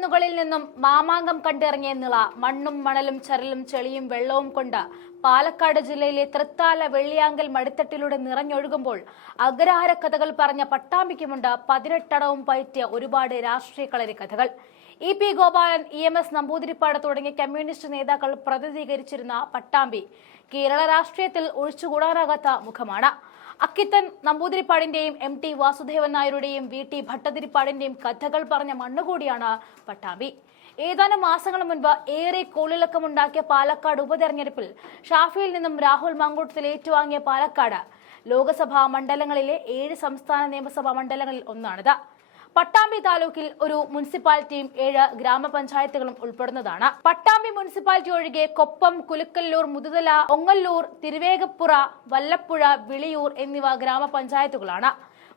കുന്നുകളിൽ നിന്നും മാമാങ്കം കണ്ടിറങ്ങിയ നിള മണ്ണും മണലും ചരലും ചെളിയും വെള്ളവും കൊണ്ട് പാലക്കാട് ജില്ലയിലെ തൃത്താല വെള്ളിയാങ്കൽ മടിത്തട്ടിലൂടെ നിറഞ്ഞൊഴുകുമ്പോൾ അഗ്രഹാര കഥകൾ പറഞ്ഞ പട്ടാമ്പിക്കുമുണ്ട് 18 പയറ്റിയ ഒരുപാട് രാഷ്ട്രീയ കളരി കഥകൾ. E.P. ഗോപാലൻ, EMS നമ്പൂതിരിപ്പാട് തുടങ്ങിയ കമ്മ്യൂണിസ്റ്റ് നേതാക്കൾ പ്രതിനിധീകരിച്ചിരുന്ന പട്ടാമ്പി കേരള രാഷ്ട്രീയത്തിൽ ഒഴിച്ചുകൂടാനാകാത്ത മുഖമാണ്. അക്കിത്തൻ നമ്പൂതിരിപ്പാടിന്റെയും MT വാസുദേവൻ നായരുടെയും VT ഭട്ടതിരിപ്പാടിന്റെയും കഥകൾ പറഞ്ഞ മണ്ണുകൂടിയാണ് പട്ടാമ്പി. ഏതാനും മാസങ്ങൾ മുൻപ് ഏറെ കോളിളക്കമുണ്ടാക്കിയ പാലക്കാട് ഉപതെരഞ്ഞെടുപ്പിൽ ഷാഫിയിൽ നിന്നും രാഹുൽ മാങ്കൂട്ടത്തിൽ ഏറ്റുവാങ്ങിയ പാലക്കാട് ലോക്സഭാ മണ്ഡലങ്ങളിലെ 7 സംസ്ഥാന നിയമസഭാ മണ്ഡലങ്ങളിൽ ഒന്നാണിത്. പട്ടാമ്പി താലൂക്കിൽ ഒരു മുനിസിപ്പാലിറ്റിയും 7 ഗ്രാമപഞ്ചായത്തുകളും ഉൾപ്പെടുന്നതാണ്. പട്ടാമ്പി മുനിസിപ്പാലിറ്റി ഒഴികെ കൊപ്പം, കുലുക്കല്ലൂർ, മുതുതല, ഒങ്ങല്ലൂർ, തിരുവേഗപ്പുറ, വല്ലപ്പുഴ, വിളിയൂർ എന്നിവ ഗ്രാമപഞ്ചായത്തുകളാണ്.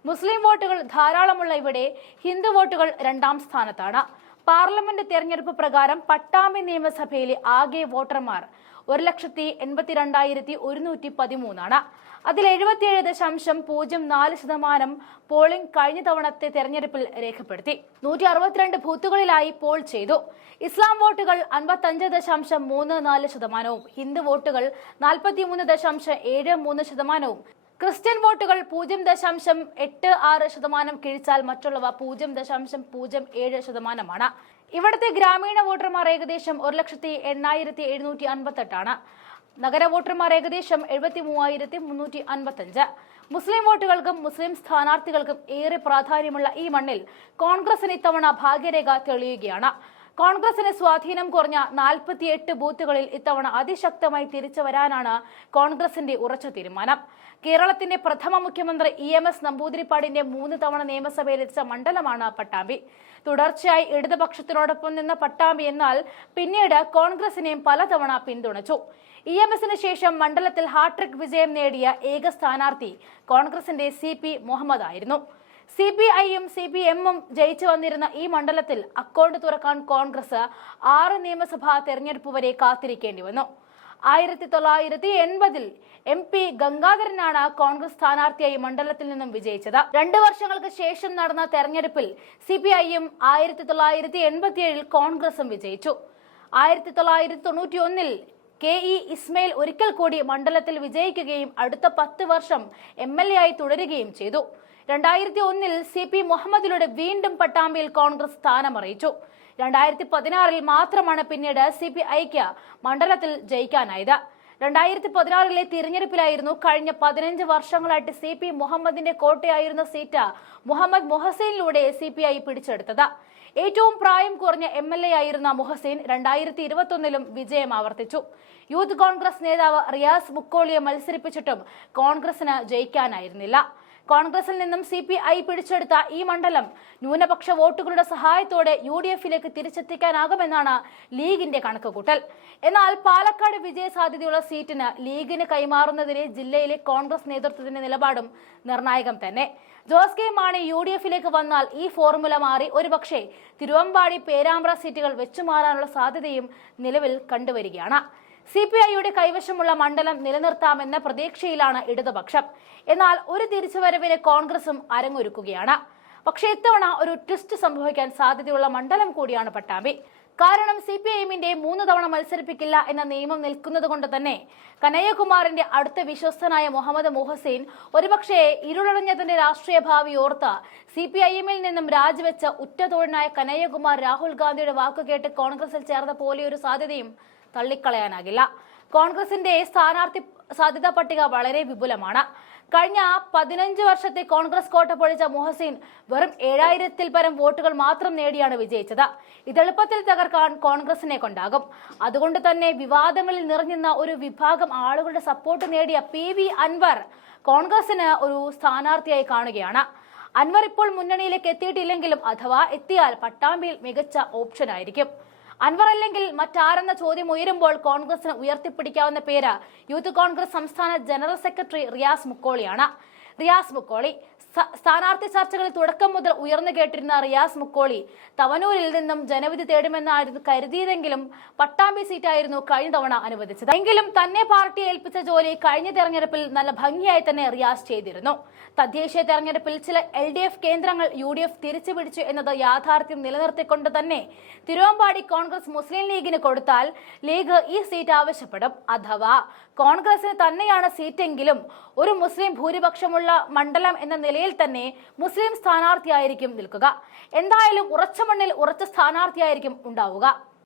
മുസ്ലിം വോട്ടുകൾ ധാരാളമുള്ള ഇവിടെ ഹിന്ദു വോട്ടുകൾ 2ാം സ്ഥാനത്താണ്. പാർലമെന്റ് തെരഞ്ഞെടുപ്പ് പ്രകാരം പട്ടാമ്പി നിയമസഭയിലെ ആകെ വോട്ടർമാർ 1,82,113 അതിൽ 77.04% പോളിംഗ് കഴിഞ്ഞ തവണത്തെ തെരഞ്ഞെടുപ്പിൽ രേഖപ്പെടുത്തി. 162 ബൂത്തുകളിലായി പോൾ ചെയ്തു. ഇസ്ലാം വോട്ടുകൾ 55.34%, ഹിന്ദു വോട്ടുകൾ 43.73%, ക്രിസ്ത്യൻ വോട്ടുകൾ 0.86% കിഴിച്ചാൽ മറ്റുള്ളവ 0.07%. ഇവിടുത്തെ ഗ്രാമീണ വോട്ടർമാർ ഏകദേശം 1,08,758. നഗര വോട്ടർമാർ ഏകദേശം 73,355. മുസ്ലിം വോട്ടുകൾക്കും മുസ്ലിം സ്ഥാനാർത്ഥികൾക്കും ഏറെ പ്രാധാന്യമുള്ള ഈ മണ്ണിൽ കോൺഗ്രസിന് ഇത്തവണ ഭാഗ്യരേഖ തെളിയുകയാണ്. കോൺഗ്രസിന് സ്വാധീനം കുറഞ്ഞ 48 ബൂത്തുകളിൽ ഇത്തവണ അതിശക്തമായി തിരിച്ചു വരാനാണ് കോൺഗ്രസിന്റെ ഉറച്ച തീരുമാനം. കേരളത്തിന്റെ പ്രഥമ മുഖ്യമന്ത്രി EMS നമ്പൂതിരിപ്പാടിന്റെ 3 തവണ നിയമസഭയിലെത്തിച്ച മണ്ഡലമാണ് പട്ടാമ്പി. തുടർച്ചയായി ഇടതുപക്ഷത്തിനോടൊപ്പം നിന്ന പട്ടാമ്പി എന്നാൽ പിന്നീട് കോൺഗ്രസിനെയും പലതവണ പിന്തുണച്ചു. EMSന് ശേഷം മണ്ഡലത്തിൽ ഹാട്രിക് വിജയം നേടിയ ഏക സ്ഥാനാർത്ഥി കോൺഗ്രസിന്റെ CP മുഹമ്മദ് ആയിരുന്നു. CPIയും CPMും ജയിച്ചു വന്നിരുന്ന ഈ മണ്ഡലത്തിൽ അക്കൗണ്ട് തുറക്കാൻ കോൺഗ്രസ് 6 നിയമസഭാ തെരഞ്ഞെടുപ്പ് വരെ കാത്തിരിക്കേണ്ടി വന്നു. 1980-ൽ MP ഗംഗാധരനാണ് കോൺഗ്രസ് സ്ഥാനാർത്ഥിയായി മണ്ഡലത്തിൽ നിന്നും വിജയിച്ചത്. 2 വർഷങ്ങൾക്ക് ശേഷം നടന്ന തെരഞ്ഞെടുപ്പിൽ CPIയും 1987-ൽ കോൺഗ്രസും വിജയിച്ചു. 1991-ൽ KE ഇസ്മയിൽ ഒരിക്കൽ കൂടി മണ്ഡലത്തിൽ വിജയിക്കുകയും അടുത്ത 10 വർഷം MLA ആയി തുടരുകയും ചെയ്തു. 2001-ൽ CP മുഹമ്മദിലൂടെ വീണ്ടും പട്ടാമ്പിയിൽ കോൺഗ്രസ് സ്ഥാനമറിയിച്ചു. 2016-ൽ മാത്രമാണ് പിന്നീട് CPIക്ക് മണ്ഡലത്തിൽ ജയിക്കാനായത്. 2016-ലെ തിരഞ്ഞെടുപ്പിലായിരുന്നു കഴിഞ്ഞ 15 വർഷങ്ങളായിട്ട് CP മുഹമ്മദിന്റെ കോട്ടയായിരുന്ന സീറ്റ് മുഹമ്മദ് മുഹസീനിലൂടെ CPI പിടിച്ചെടുത്തത്. ഏറ്റവും പ്രായം കുറഞ്ഞ MLA ആയിരുന്ന മുഹസീൻ 2021-ലും വിജയം ആവർത്തിച്ചു. യൂത്ത് കോൺഗ്രസ് നേതാവ് റിയാസ് മുക്കോളിയെ മത്സരിപ്പിച്ചിട്ടും കോൺഗ്രസിന് ജയിക്കാനായിരുന്നില്ല. കോൺഗ്രസിൽ നിന്നും CPI പിടിച്ചെടുത്ത ഈ മണ്ഡലം ന്യൂനപക്ഷ വോട്ടുകളുടെ സഹായത്തോടെ UDFിലേക്ക് തിരിച്ചെത്തിക്കാനാകുമെന്നാണ് ലീഗിന്റെ കണക്കുകൂട്ടൽ. എന്നാൽ പാലക്കാട് വിജയ സാധ്യതയുള്ള സീറ്റിന് ലീഗിന് കൈമാറുന്നതിലെ ജില്ലയിലെ കോൺഗ്രസ് നേതൃത്വത്തിന്റെ നിലപാടും നിർണായകം തന്നെ. ജോസ് കെ മാണി UDFിലേക്ക് വന്നാൽ ഈ ഫോർമുല മാറി ഒരുപക്ഷെ തിരുവമ്പാടി, പേരാമ്പ്ര സീറ്റുകൾ വെച്ചുമാറാനുള്ള സാധ്യതയും നിലവിൽ കണ്ടുവരികയാണ്. CPIയുടെ കൈവശമുള്ള മണ്ഡലം നിലനിർത്താമെന്ന പ്രതീക്ഷയിലാണ് ഇടതുപക്ഷം. എന്നാൽ ഒരു തിരിച്ചുവരവിന് കോൺഗ്രസും അരങ്ങൊരുക്കുകയാണ്. പക്ഷേ ഇത്തവണ ഒരു ട്വിസ്റ്റ് സംഭവിക്കാൻ സാധ്യതയുള്ള മണ്ഡലം കൂടിയാണ് പട്ടാമ്പി. കാരണം CPIഎമ്മിന്റെ 3 തവണ മത്സരിപ്പിക്കില്ല എന്ന നിയമം നിൽക്കുന്നത് കൊണ്ട് തന്നെ കനയ്യകുമാറിന്റെ അടുത്ത വിശ്വസ്തനായ മുഹമ്മദ് മുഹസീൻ ഒരുപക്ഷെ ഇരുളടഞ്ഞതിന്റെ രാഷ്ട്രീയ ഭാവി ഓർത്ത് CPIഎമ്മിൽ നിന്നും രാജിവെച്ച ഉറ്റതോഴനായ കനയ്യകുമാർ രാഹുൽ ഗാന്ധിയുടെ വാക്കുകേട്ട് കോൺഗ്രസിൽ ചേർന്ന പോലെയൊരു സാധ്യതയും തള്ളിക്കളയാനാകില്ല. കോൺഗ്രസിന്റെ സ്ഥാനാർത്ഥി സാധ്യതാ പട്ടിക വളരെ വിപുലമാണ്. കഴിഞ്ഞ 15 വർഷത്തെ കോൺഗ്രസ് കോട്ട പൊളിച്ച മുഹസീൻ വെറും 7000-ൽ പരം വോട്ടുകൾ മാത്രം നേടിയാണ് വിജയിച്ചത്. ഇത് എളുപ്പത്തിൽ തകർക്കാൻ കോൺഗ്രസിനെ കൊണ്ടാകും. അതുകൊണ്ട് തന്നെ വിവാദങ്ങളിൽ നിറഞ്ഞിരുന്ന ഒരു വിഭാഗം ആളുകളുടെ സപ്പോർട്ട് നേടിയ PV അൻവർ കോൺഗ്രസിന് ഒരു സ്ഥാനാർത്ഥിയായി കാണുകയാണ്. അൻവർ ഇപ്പോൾ മുന്നണിയിലേക്ക് എത്തിയിട്ടില്ലെങ്കിലും അഥവാ എത്തിയാൽ പട്ടാമ്പിയിൽ മികച്ച ഓപ്ഷൻ ആയിരിക്കും. അൻവർ അല്ലെങ്കിൽ മറ്റാരെന്ന ചോദ്യം ഉയരുമ്പോൾ കോൺഗ്രസിന് ഉയർത്തിപ്പിടിക്കാവുന്ന പേര് യൂത്ത് കോൺഗ്രസ് സംസ്ഥാന ജനറൽ സെക്രട്ടറി റിയാസ് മുക്കോളിയാണ്. റിയാസ് മുക്കോളി സ്ഥാനാർത്ഥി ചർച്ചകളിൽ തുടക്കം മുതൽ ഉയർന്നു കേട്ടിരുന്ന റിയാസ് മുക്കോളി തവനൂരിൽ നിന്നും ജനവിധി തേടുമെന്നായിരുന്നു കരുതിയതെങ്കിലും പട്ടാമ്പി സീറ്റായിരുന്നു കഴിഞ്ഞ തവണ അനുവദിച്ചത്. എങ്കിലും തന്നെ പാർട്ടി ഏൽപ്പിച്ച ജോലി കഴിഞ്ഞ തെരഞ്ഞെടുപ്പിൽ നല്ല ഭംഗിയായി തന്നെ റിയാസ് ചെയ്തിരുന്നു. തദ്ദേശീയ തെരഞ്ഞെടുപ്പിൽ ചില LDF കേന്ദ്രങ്ങൾ UDF തിരിച്ചുപിടിച്ചു എന്നത് യാഥാർത്ഥ്യം നിലനിർത്തിക്കൊണ്ട് തന്നെ തിരുവമ്പാടി കോൺഗ്രസ് മുസ്ലിം ലീഗിന് കൊടുത്താൽ ലീഗ് ഈ സീറ്റ് ആവശ്യപ്പെടും. അഥവാ കോൺഗ്രസിന് തന്നെയാണ് സീറ്റെങ്കിലും ഒരു മുസ്ലിം ഭൂരിപക്ഷമുള്ള മണ്ഡലം എന്ന നിലയിൽ തന്നെ മുസ്ലിം സ്ഥാനാർത്ഥിയായിരിക്കും നിൽക്കുക. എന്തായാലും ഉറച്ച മണ്ണിൽ ഉറച്ച സ്ഥാനാർത്ഥിയായിരിക്കും ഉണ്ടാവുക.